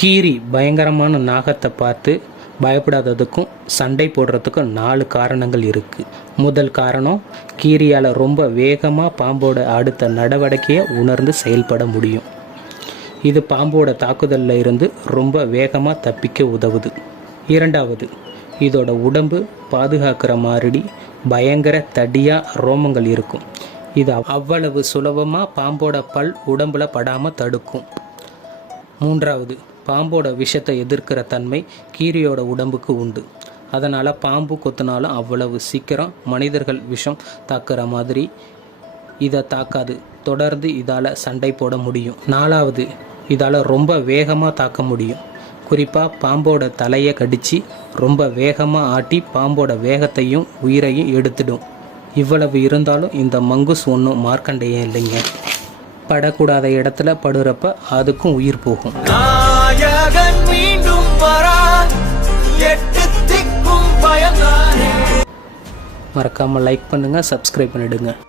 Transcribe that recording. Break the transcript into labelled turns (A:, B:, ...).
A: கீரி பயங்கரமான நாகத்தை பார்த்து பயப்படாததுக்கும் சண்டை போடுறதுக்கும் நாலு காரணங்கள் இருக்குது முதல் காரணம் கீரியால் ரொம்ப வேகமாக பாம்போட அடுத்த நடவடிக்கையை உணர்ந்து செயல்பட முடியும். இது பாம்போட தாக்குதலில் இருந்து ரொம்ப வேகமாக தப்பிக்க உதவுது. இரண்டாவது இதோட உடம்பு பாதுகாக்கிற மாதிரி பயங்கர தடியாக ரோமங்கள் இருக்கும். இது அவ்வளவு சுலபமாக பாம்போட பல் உடம்பில் படாமல் தடுக்கும். மூன்றாவது பாம்போட விஷத்தை எதிர்க்கிற தன்மை கீரியோட உடம்புக்கு உண்டு. அதனால் பாம்பு கொத்தினாலும் அவ்வளவு சீக்கிரம் மனிதர்கள் விஷம் தாக்குற மாதிரி இதை தாக்காது. தொடர்ந்து இதால் சண்டை போட முடியும். நாலாவது இதால் ரொம்ப வேகமாக தாக்க முடியும். குறிப்பாக பாம்போட தலையை கடித்து ரொம்ப வேகமாக ஆட்டி பாம்போட வேகத்தையும் உயிரையும் எடுத்துடும். இவ்வளவு இருந்தாலும் இந்த மங்குஸ் ஒன்றும் மார்க்கண்டையே இல்லைங்க. படக்கூடாத இடத்துல படுறப்ப அதுக்கும் உயிர் போகும். மறக்காமல் லைக் பண்ணுங்கள் சப்ஸ்கிரைப் பண்ணிடுங்க.